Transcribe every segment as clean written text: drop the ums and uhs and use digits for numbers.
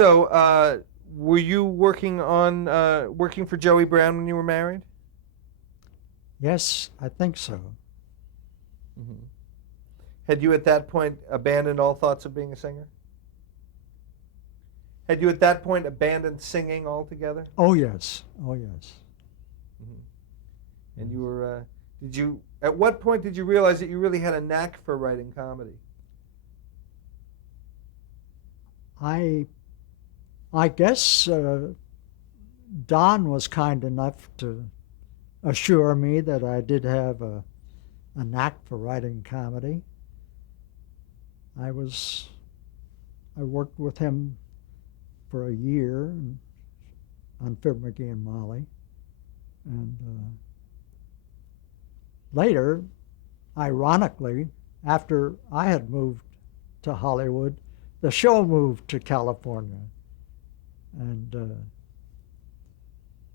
So, were you working for Joey Brown when you were married? Yes, I think so. Hmm. Had you at that point abandoned all thoughts of being a singer? Had you at that point abandoned singing altogether? Oh, yes. Oh, yes. Hmm. And you Yes. were, did you, at what point did you realize that you really had a knack for writing comedy? I I guess Don was kind enough to assure me that I did have a knack for writing comedy. I was I worked with him for a year on Fib McGee and Molly, and later, ironically, after I had moved to Hollywood, the show moved to California, and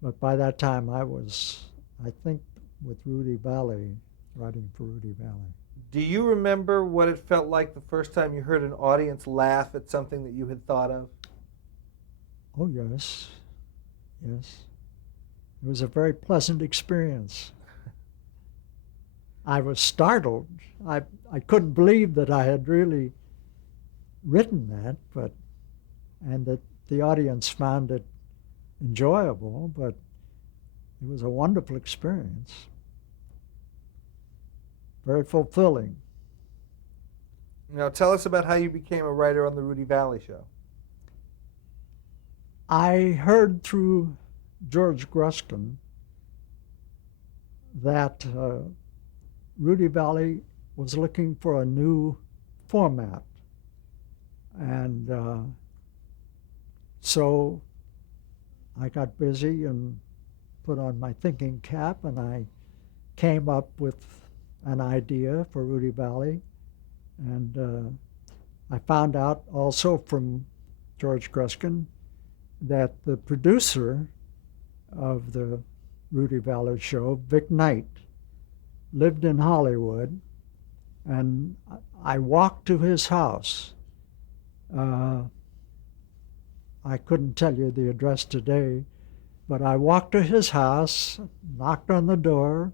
but by that time I was, I think, with Rudy Valley, writing for Rudy Valley. Do you remember what it felt like the first time you heard an audience laugh at something that you had thought of? Oh yes, yes. It was a very pleasant experience. I was startled. I couldn't believe that I had really written that, but and that the audience found it enjoyable, but it was a wonderful experience, very fulfilling. Now, tell us about how you became a writer on the Rudy Valley Show. I heard through George Gruskin that Rudy Valley was looking for a new format. And so I got busy and put on my thinking cap, and I came up with an idea for Rudy Valley. And I found out also from George Gruskin that the producer of the Rudy Valley show, Vic Knight, lived in Hollywood, and I walked to his house. Uh, I couldn't tell you the address today, but I walked to his house, knocked on the door,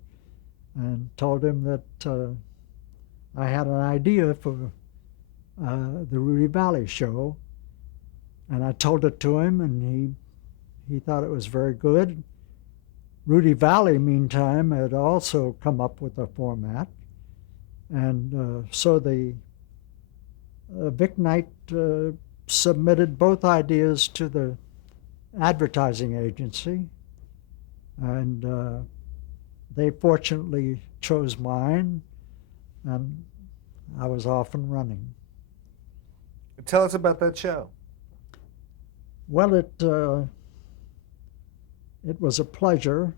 and told him that I had an idea for the Rudy Valley show, and I told it to him, and he thought it was very good. Rudy Valley, meantime, had also come up with a format, and so the Vic Knight submitted both ideas to the advertising agency, and they fortunately chose mine, and I was off and running. Tell us about that show. Well, it was a pleasure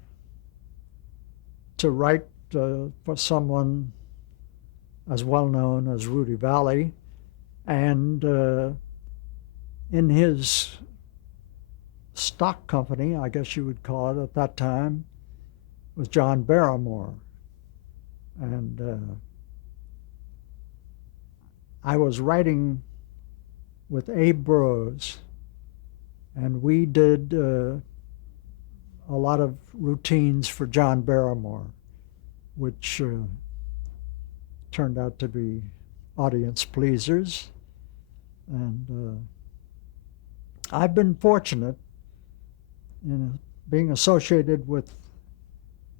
to write for someone as well known as Rudy Valley, and in his stock company, I guess you would call it at that time, was John Barrymore. And I was writing with Abe Burrows, and we did a lot of routines for John Barrymore, which turned out to be audience pleasers. And I've been fortunate in being associated with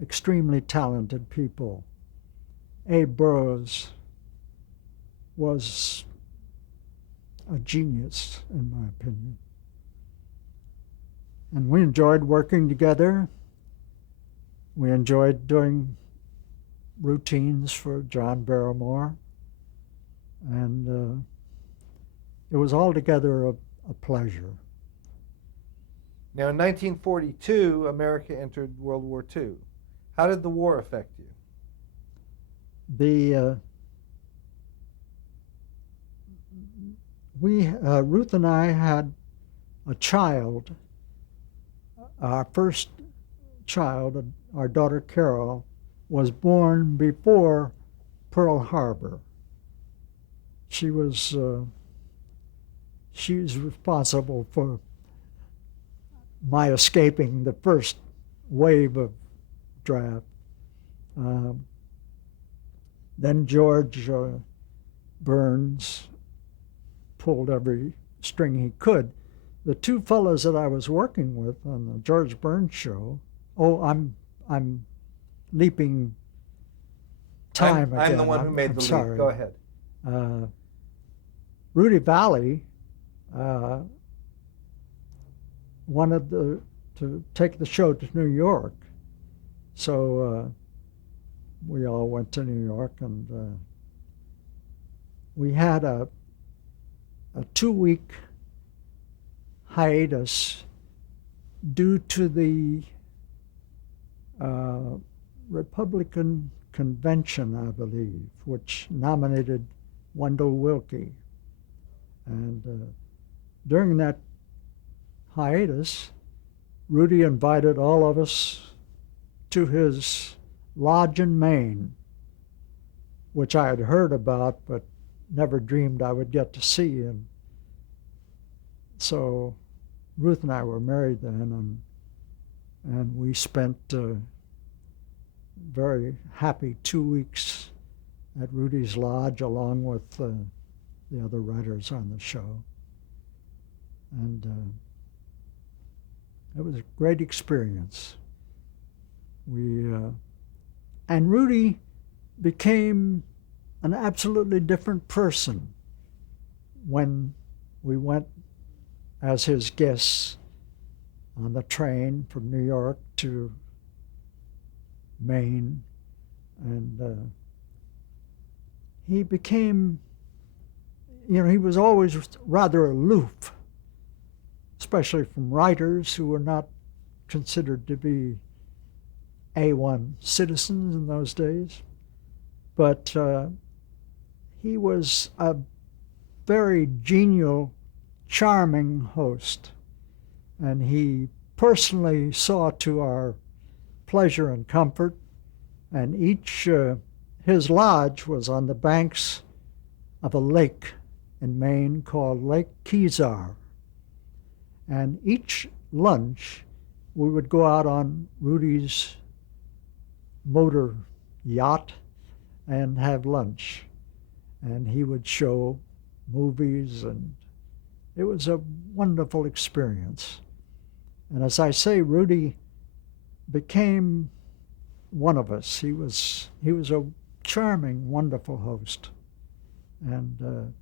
extremely talented people. Abe Burrows was a genius, in my opinion. And we enjoyed working together. We enjoyed doing routines for John Barrymore. And it was altogether a pleasure. Now, in 1942, America entered World War II. How did the war affect you? The Ruth and I had a child, our first child, our daughter Carol, was born before Pearl Harbor. She was she's responsible for my escaping the first wave of draft. Um, then George Burns pulled every string he could. The two fellows that I was working with on the George Burns show. Oh, I'm leaping time again. I'm the one who made I'm the sorry. leap. Go ahead. Rudy Valley wanted to take the show to New York, so we all went to New York, and we had a 2-week hiatus due to the Republican convention, I believe, which nominated Wendell Willkie. And during that hiatus, Rudy invited all of us to his lodge in Maine, which I had heard about but never dreamed I would get to see. And so Ruth and I were married then, and we spent very happy 2 weeks at Rudy's lodge along with the other writers on the show. And it was a great experience. And Rudy became an absolutely different person when we went as his guests on the train from New York to Maine, and he became, he was always rather aloof, especially from writers who were not considered to be A1 citizens in those days. But he was a very genial, charming host, and he personally saw to our pleasure and comfort, and his lodge was on the banks of a lake in Maine called Lake Kezar. And each lunch, we would go out on Rudy's motor yacht and have lunch. And he would show movies, and it was a wonderful experience. And as I say, Rudy became one of us. He was a charming, wonderful host. And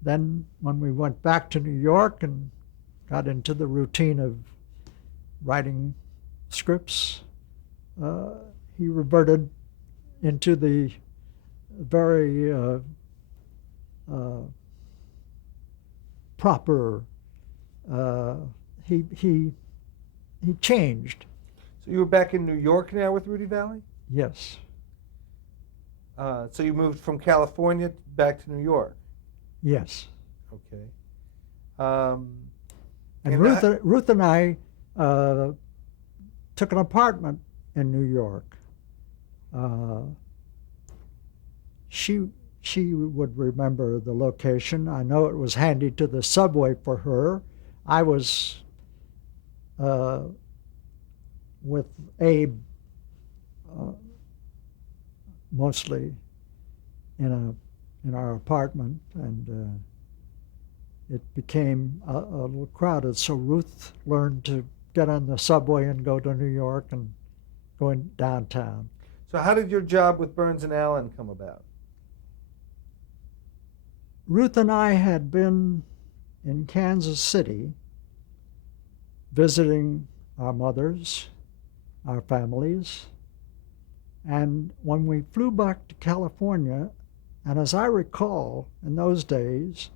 then when we went back to New York and got into the routine of writing scripts, he reverted into the very proper. He changed. So you were back in New York now with Rudy Valley? Yes. So you moved from California back to New York? Yes. Okay. And Ruth and I took an apartment in New York. She would remember the location. I know it was handy to the subway for her. I was with Abe mostly in our apartment, and it became a little crowded. So Ruth learned to get on the subway and go to New York and going downtown. So how did your job with Burns and Allen come about? Ruth and I had been in Kansas City visiting our mothers, our families, and when we flew back to California, and as I recall, in those days,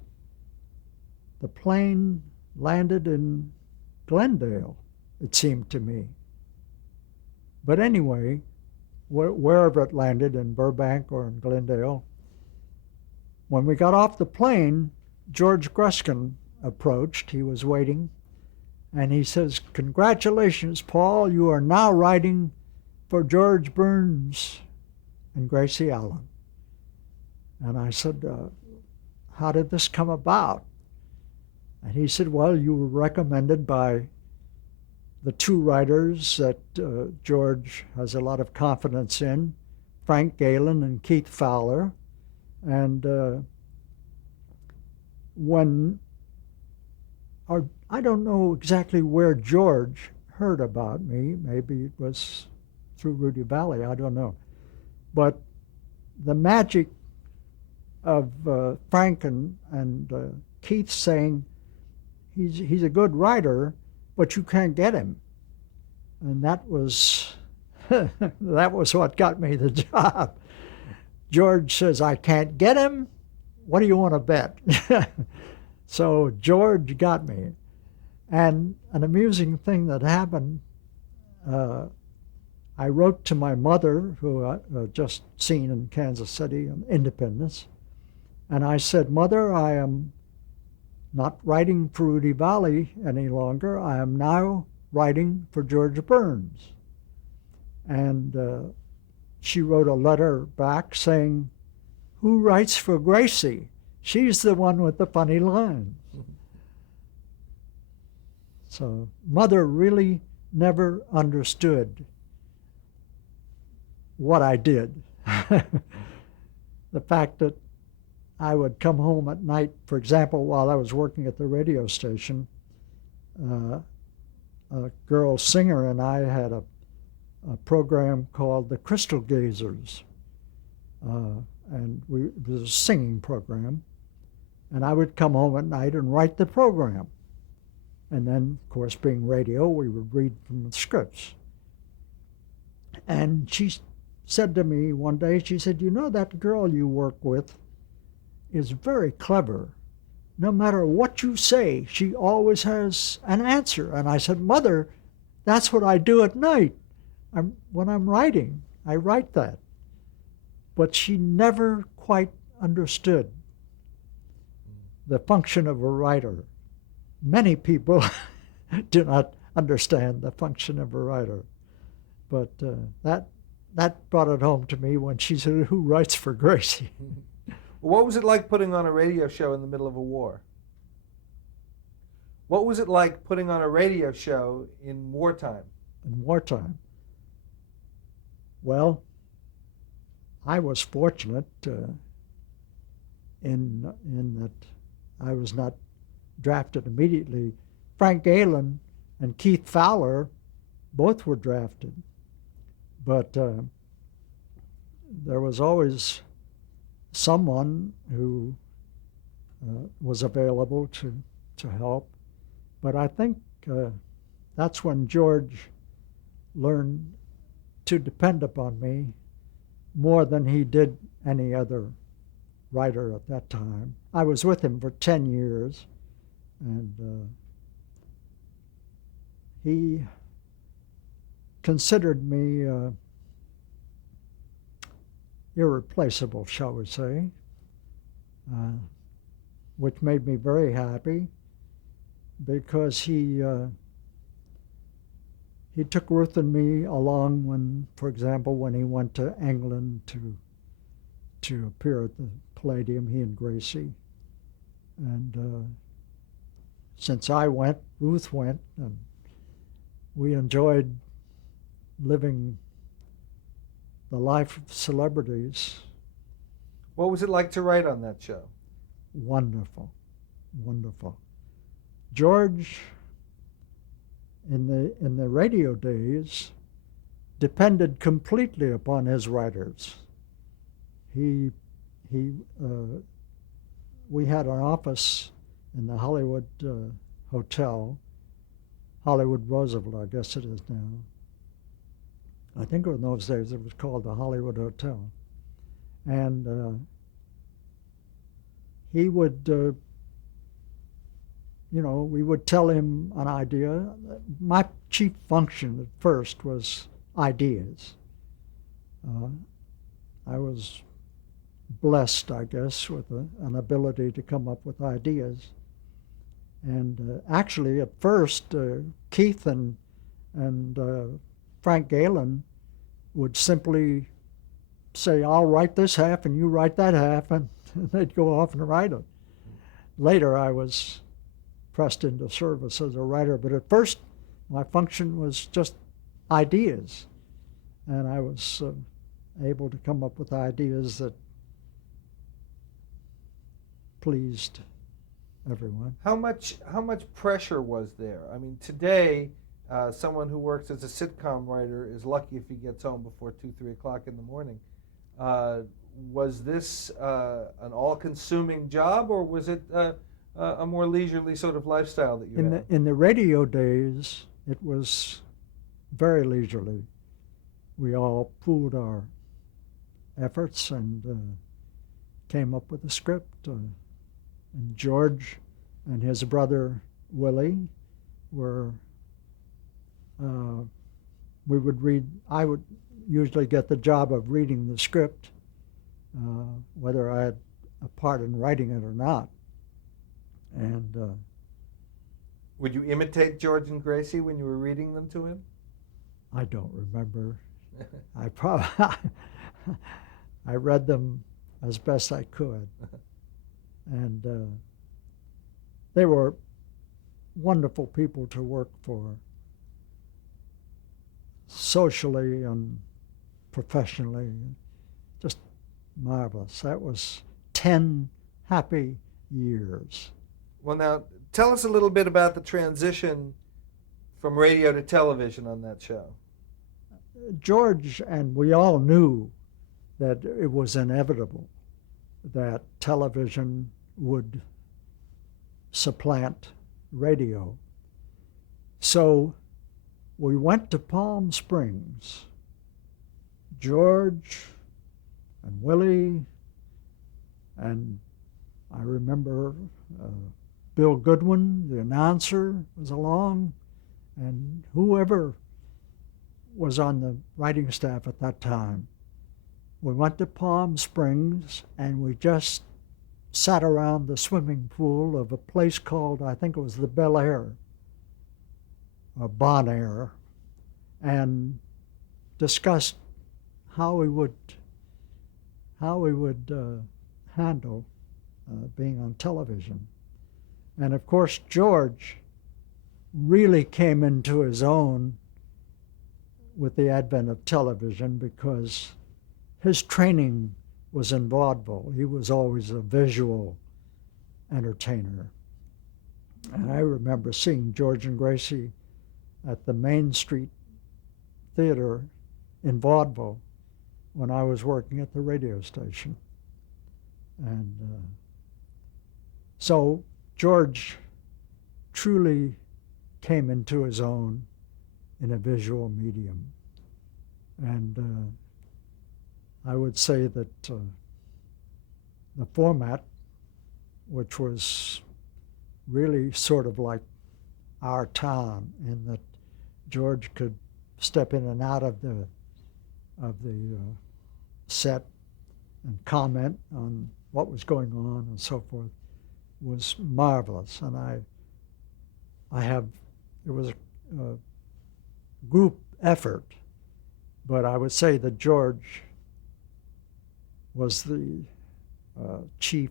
the plane landed in Glendale, it seemed to me. But anyway, wherever it landed, in Burbank or in Glendale, when we got off the plane, George Gruskin approached. He was waiting, and he says, "Congratulations, Paul, you are now writing for George Burns and Gracie Allen." And I said, "How did this come about?" And he said, well, you were recommended by the two writers that George has a lot of confidence in, Frank Galen and Keith Fowler. And I don't know exactly where George heard about me. Maybe it was through Rudy Valley, I don't know. But the magic of Frank and Keith saying he's a good writer, but you can't get him, and that was that was what got me the job. George says, I can't get him. What do you want to bet? So George got me. And an amusing thing that happened, I wrote to my mother, who I just seen in Kansas City in Independence, and I said, Mother, I am not writing for Rudy Valley any longer. I am now writing for George Burns. And she wrote a letter back saying, who writes for Gracie? She's the one with the funny lines. So Mother really never understood what I did. The fact that I would come home at night, for example, while I was working at the radio station, a girl singer and I had a program called the Crystal Gazers. And it was a singing program. And I would come home at night and write the program. And then, of course, being radio, we would read from the scripts. And she said to me one day, she said, you know, that girl you work with is very clever. No matter what you say, she always has an answer. And I said, Mother, that's what I do at night. When I'm writing, I write that. But she never quite understood the function of a writer. Many people do not understand the function of a writer. But that brought it home to me when she said, who writes for Gracie? What was it like putting on a radio show in the middle of a war? What was it like putting on a radio show in wartime? In wartime? Well, I was fortunate in that I was not drafted immediately. Frank Galen and Keith Fowler both were drafted, but there was always someone who was available to help. But I think that's when George learned to depend upon me more than he did any other writer at that time. I was with him for 10 years, and he considered me irreplaceable, shall we say, which made me very happy, because he took Ruth and me along when, for example, when he went to England to appear at the Palladium, he and Gracie. And since I went, Ruth went, and we enjoyed living the life of celebrities. What was it like to write on that show? Wonderful, wonderful. George, in the radio days, depended completely upon his writers. We had an office in the Hollywood Hotel, Hollywood Roosevelt, I guess it is now. I think in those days it was called the Hollywood Hotel. And he would, we would tell him an idea. My chief function at first was ideas. I was blessed, I guess, with an ability to come up with ideas. And actually, at first, Keith and Frank Galen would simply say, I'll write this half and you write that half, and they'd go off and write it. Later, I was pressed into service as a writer. But at first, my function was just ideas, and I was able to come up with ideas that pleased everyone. How much pressure was there? I mean, today, someone who works as a sitcom writer is lucky if he gets home before 2, 3 o'clock in the morning. Was this an all-consuming job, or was it a more leisurely sort of lifestyle that you had? In the radio days, it was very leisurely. We all pooled our efforts and came up with a script. And George and his brother Willie were, we would read, I would usually get the job of reading the script, whether I had a part in writing it or not. And would you imitate George and Gracie when you were reading them to him? I don't remember. I probably I read them as best I could, and they were wonderful people to work for, socially and professionally, just marvelous. That was 10 happy years. Well, now tell us a little bit about the transition from radio to television on that show. George and we all knew that it was inevitable that television would supplant radio. So we went to Palm Springs. George and Willie, and I remember Bill Goodwin, the announcer, was along, and whoever was on the writing staff at that time. We went to Palm Springs, and we just sat around the swimming pool of a place called, I think it was the Bel Air, or Bon Air, and discussed how we would handle being on television. And of course, George really came into his own with the advent of television because his training was in vaudeville. He was always a visual entertainer. And I remember seeing George and Gracie at the Main Street Theater in vaudeville when I was working at the radio station. And so George truly came into his own in a visual medium. And I would say that the format, which was really sort of like our town, in that George could step in and out of the set and comment on what was going on and so forth, was marvelous. And it was a group effort, but I would say that George was the chief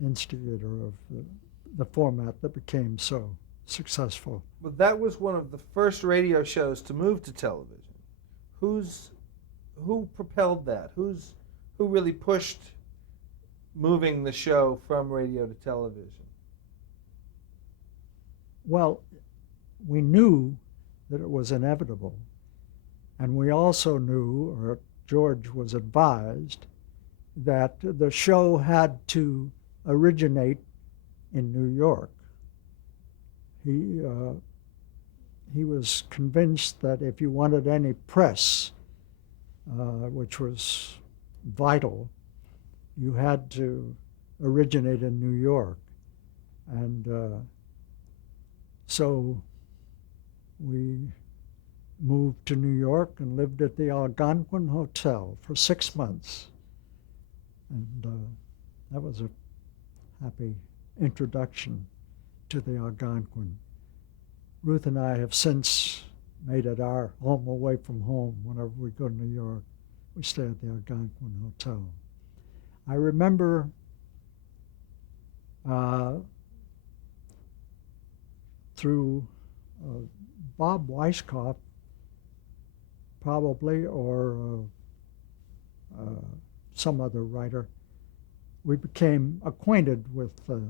instigator of the format that became so successful. But that was one of the first radio shows to move to television. Who propelled that? Who really pushed moving the show from radio to television? Well, we knew that it was inevitable, and we also knew, or George was advised, that the show had to originate in New York. He was convinced that if you wanted any press, which was vital, you had to originate in New York. And so we moved to New York and lived at the Algonquin Hotel for 6 months. And that was a happy introduction to the Algonquin. Ruth and I have since made it our home away from home. Whenever we go to New York, we stay at the Algonquin Hotel. I remember through Bob Weisskopf, probably, or some other writer. We became acquainted with the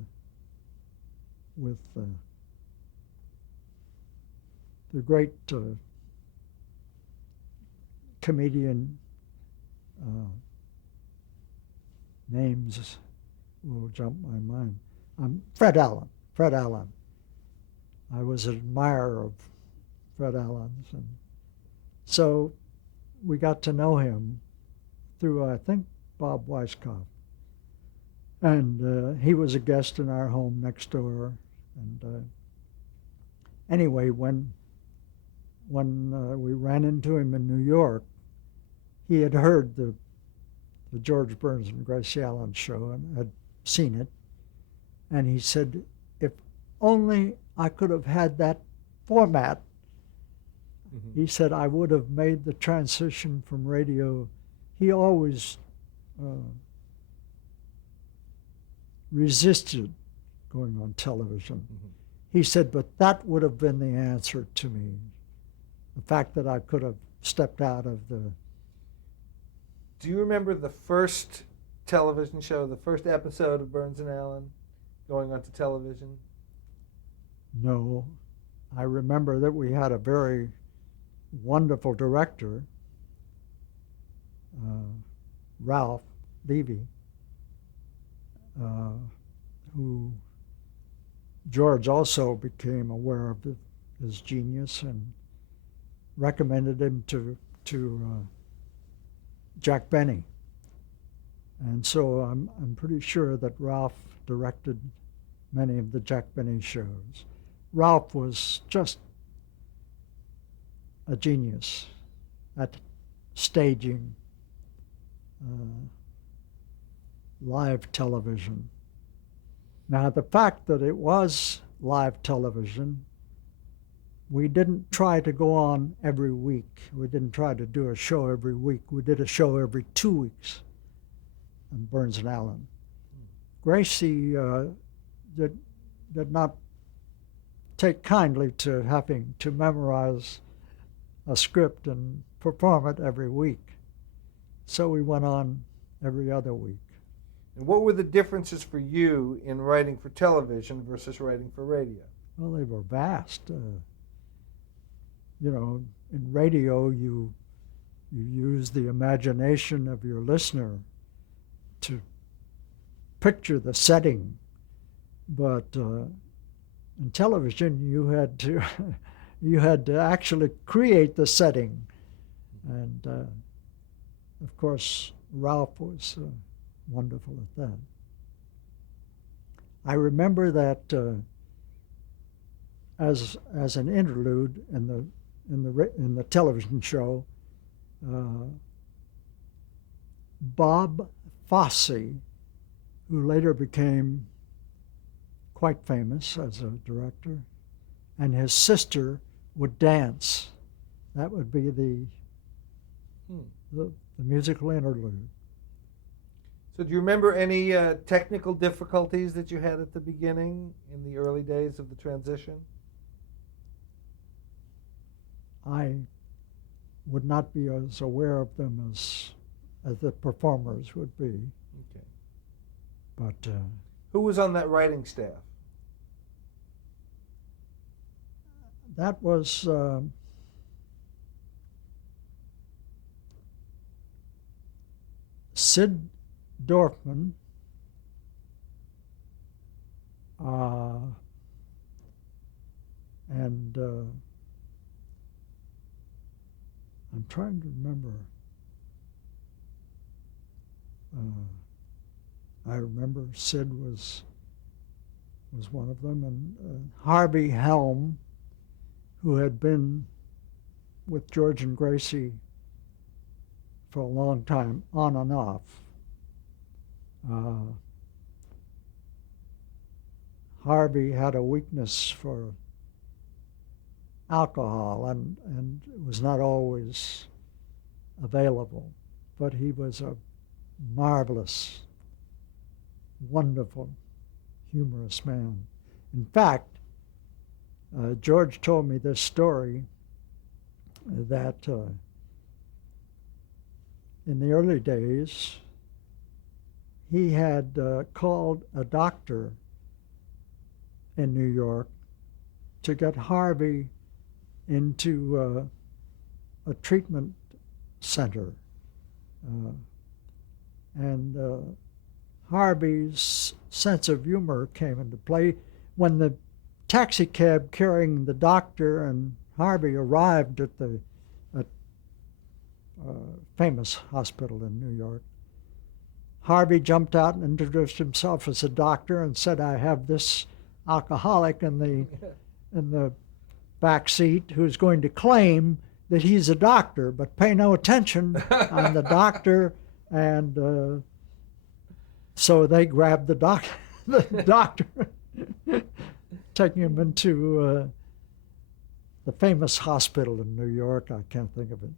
great comedian, names will jump my mind. Fred Allen. Fred Allen. I was an admirer of Fred Allen's, and so we got to know him through, I think, Bob Weisskopf. And he was a guest in our home next door. And anyway, when we ran into him in New York, he had heard the George Burns and Gracie Allen show and had seen it. And he said, if only I could have had that format, he said, I would have made the transition from radio. He always resisted going on television. He said, but that would have been the answer to me. The fact that I could have stepped out of the... Do you remember the first television show, the first episode of Burns and Allen going onto television? No. I remember that we had a very wonderful director, Ralph Levy, who George also became aware of his genius and recommended him to Jack Benny. And so I'm pretty sure that Ralph directed many of the Jack Benny shows. Ralph was just a genius at staging live television. Now, the fact that it was live television, we didn't try to go on every week. We didn't try to do a show every week. We did a show every 2 weeks on Burns and Allen. Gracie did not take kindly to having to memorize a script and perform it every week. So we went on every other week. And what were the differences for you in writing for television versus writing for radio? Well, they were vast. In radio, you use the imagination of your listener to picture the setting, but in television, you had to you had to actually create the setting, and of course, Ralph was wonderful at that. I remember that as an interlude in the television show, Bob Fosse, who later became quite famous as a director, and his sister would dance. That would be the musical interlude. So do you remember any technical difficulties that you had at the beginning in the early days of the transition? I would not be as aware of them as the performers would be. Okay. But who was on that writing staff? that was Sid Dorfman, and I'm trying to remember. I remember Sid was one of them, and Harvey Helm, who had been with George and Gracie for a long time, on and off. Harvey had a weakness for alcohol and was not always available, but he was a marvelous, wonderful, humorous man. In fact, George told me this story that in the early days, he had called a doctor in New York to get Harvey into a treatment center. And Harvey's sense of humor came into play. When the taxi cab carrying the doctor and Harvey arrived at the famous hospital in New York, Harvey jumped out and introduced himself as a doctor and said, "I have this alcoholic in the back seat who's going to claim that he's a doctor, but pay no attention. I'm the doctor." And so they grabbed the doctor, taking him into the famous hospital in New York. I can't think of it.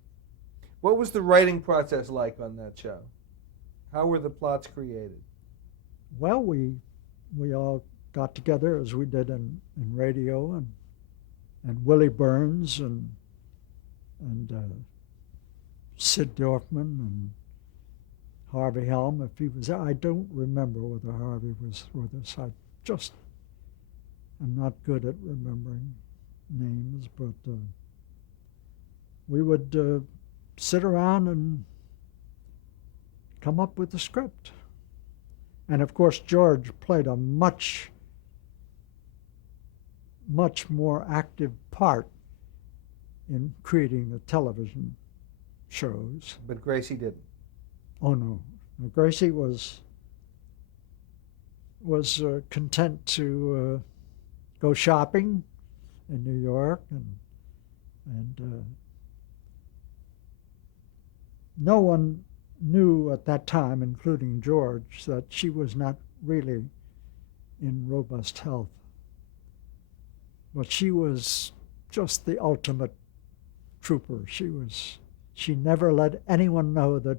What was the writing process like on that show? How were the plots created? Well, we all got together as we did in radio, and Willie Burns and Sid Dorfman and Harvey Helm, if he was there. I don't remember whether Harvey was with us. I'm not good at remembering names, but we would sit around and come up with the script. And of course, George played a much more active part in creating the television shows. But Gracie didn't. Oh no, Gracie was content to go shopping in New York, and no one knew at that time, including George, that she was not really in robust health. But she was just the ultimate trooper. She never let anyone know that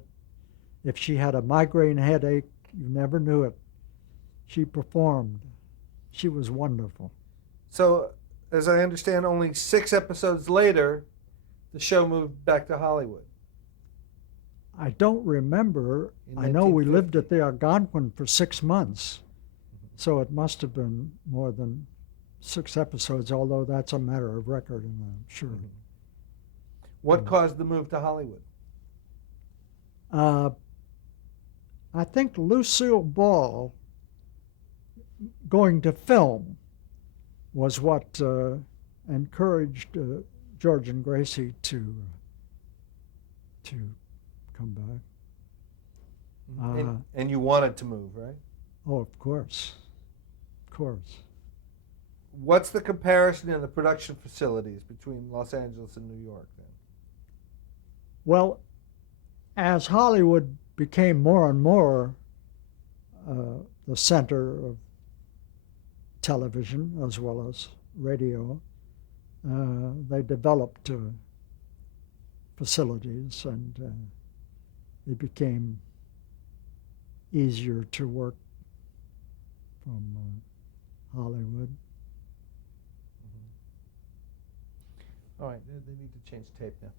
if she had a migraine headache, you never knew it. She performed. She was wonderful. So, as I understand, only 6 episodes later, the show moved back to Hollywood. I don't remember. In I know we 1950. lived at the Algonquin for 6 months, so it must have been more than 6 episodes, although that's a matter of record, and I'm sure. Mm-hmm. What caused the move to Hollywood? I think Lucille Ball going to film was what encouraged George and Gracie to come back. And you wanted to move, right? Oh, of course. Of course. What's the comparison in the production facilities between Los Angeles and New York then? Well, as Hollywood became more and more the center of television as well as radio, they developed facilities, and it became easier to work from Hollywood. All right, they need to change tape now.